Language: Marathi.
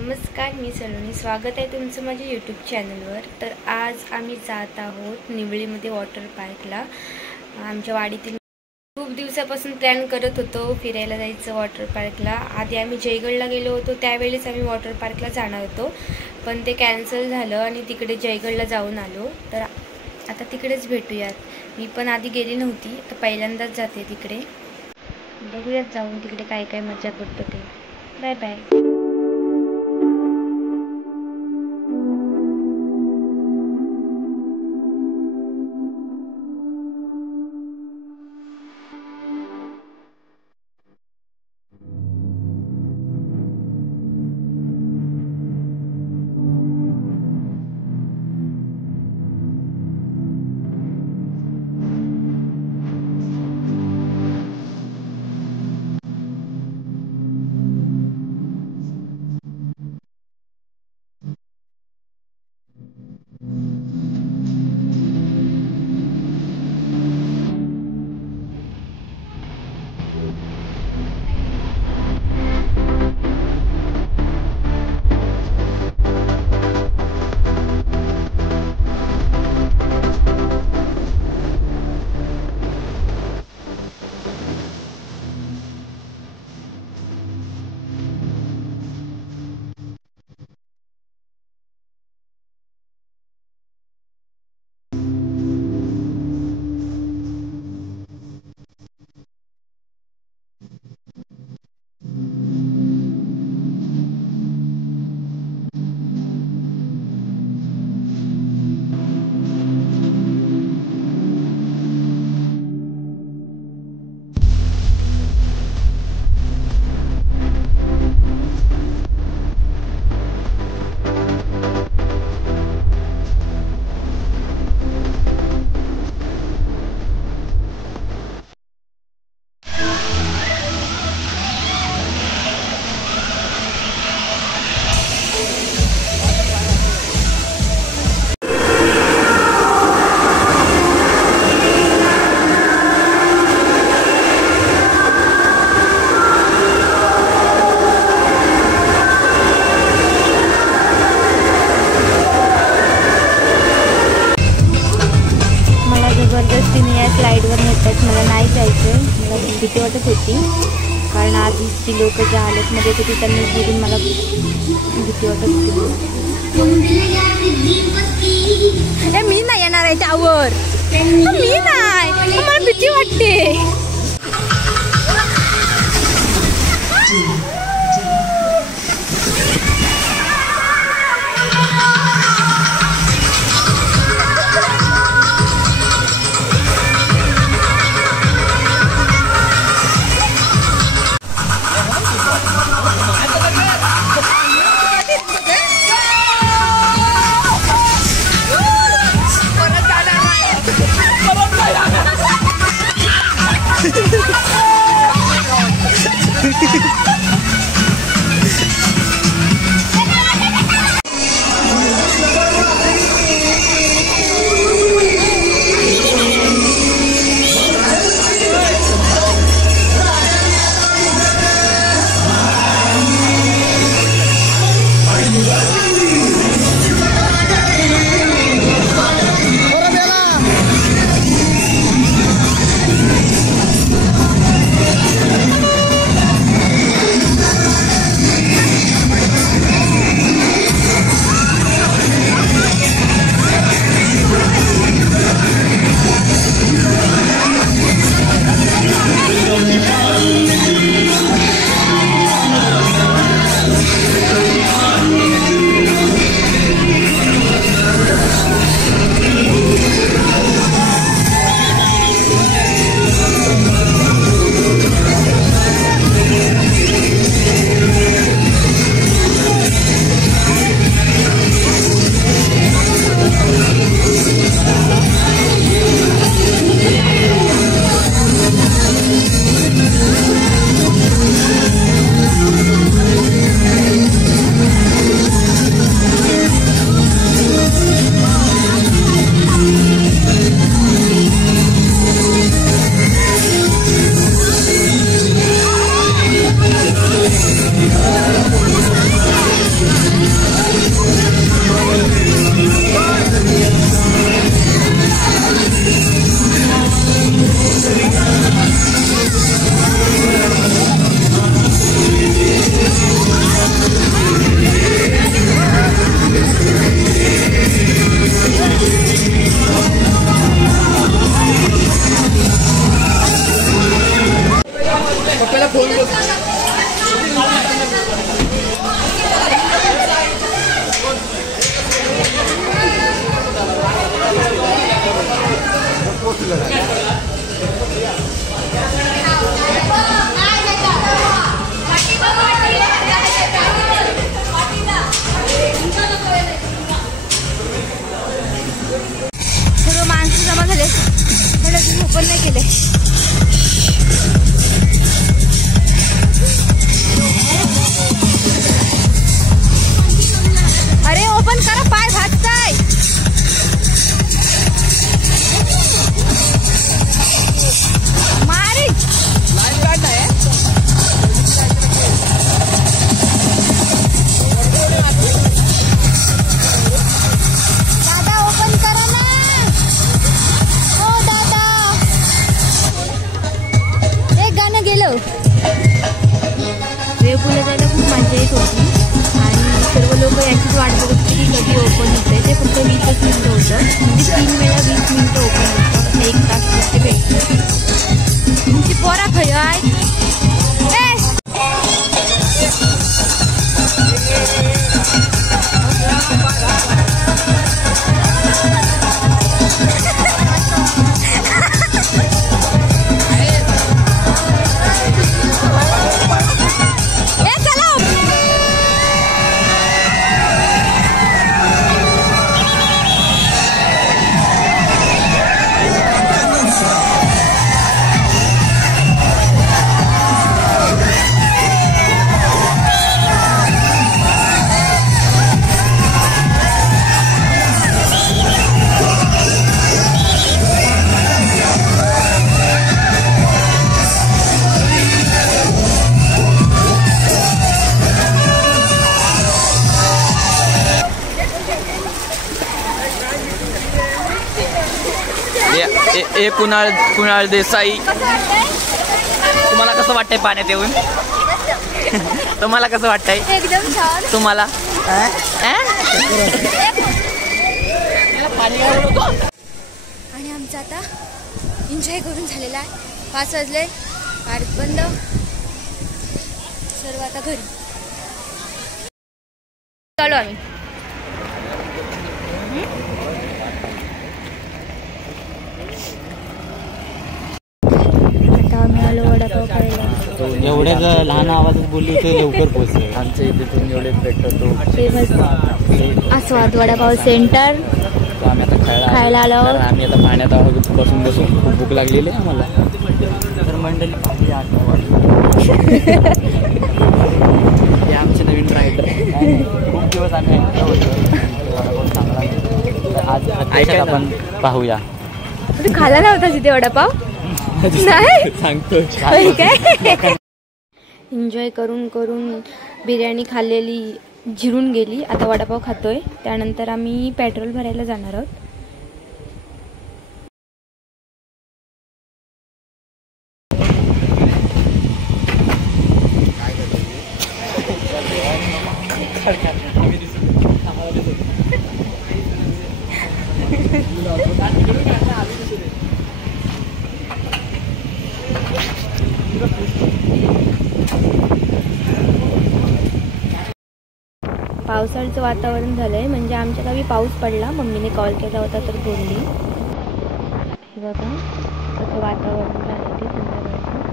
नमस्कार, मी सलोनी. स्वागत आहे तुमचं माझ्या यूट्यूब चॅनलवर. तर आज आम्ही जात आहोत निवळीमध्ये वॉटर पार्कला. आमच्या वाडीतील खूप दिवसापासून प्लॅन करत होतो फिरायला जायचं वॉटर पार्कला. आधी आम्ही जयगडला गेलो होतो, त्यावेळेस आम्ही वॉटर पार्कला जाणार होतो, पण ते कॅन्सल झालं आणि तिकडे जयगडला जाऊन आलो. तर आता तिकडेच भेटूयात. मी पण आधी गेली नव्हती, तर पहिल्यांदाच जाते तिकडे. बघूयात जाऊन तिकडे काय काय मजा करतो ते. Bye bye. जबरदस्तीने या स्लाईडवर नेतात. मला नाही जायचं, मला भीती वाटत होती, कारण आधीची लोक ज्या हालतमध्ये होती त्यांनी बघून मला भीती वाटत होती. मी नाही येणार आहे त्यावर, मी नाही, मला भीती वाटते. सर्व माणसं जमा झाले, पण अजून ओपन नाही केले. अरे ओपन करा, पाय भाजताय. मारी लाईन काढ आहे. दादा ओपन करा ना. हो दादा, एक गाणं गेलं. वेळपूला जायला खूप मजा येत होती आणि सर्व लोक यांचीच वाट बघत होते की कधी ओपन होतंय. ते फक्त 20च मिनिटं होतं, म्हणजे 3 वेळा 20 मिनिटं ओपन होतं. 1 तास फक्त भेटतं. तुमची पोरा खय आहे. कुणाल देसाई, तुम्हाला कसं वाटतंय पाण्यात येऊन? तुम्हाला कसं वाटतंय? एकदम छान. तुम्हाला आणि आमचं आता एन्जॉय करून झालेला आहे. 5 वाजले, पार्क बंद, सर्व आता घरी चालू आम्ही. वडापाव खायला. एवढ्या लहान आवाजात बोलली तर लवकर पोहोचेल. आमच्या इथून एवढे भेटतो फेमस आस्वाद वडापाव सेंटर. आम्ही आता खायला आलो. आम्ही आता पाण्यात आहोत बसून खूप भूक लागलेली आहे आम्हाला. तर मंडळी पाहिजे आमचे नवीन रायडर. खूप दिवस आम्ही वडापाव चांगला. आज आपण पाहूया. तू खाला नव्हता तिथे वडापाव? नाही सांगतो. एन्जॉय करून करून बिर्याणी खाल्लेली जिरून गेली. आता वडापाव खातोय. त्यानंतर आम्ही पेट्रोल भरायला जाणार आहोत. पावसाळ्याचं वातावरण झालंय, म्हणजे आमच्या गावी पाऊस पडला. मम्मीने कॉल केला होता तर बोलली. हे बघा कसं वातावरण झालं ते संध्याकाळचं.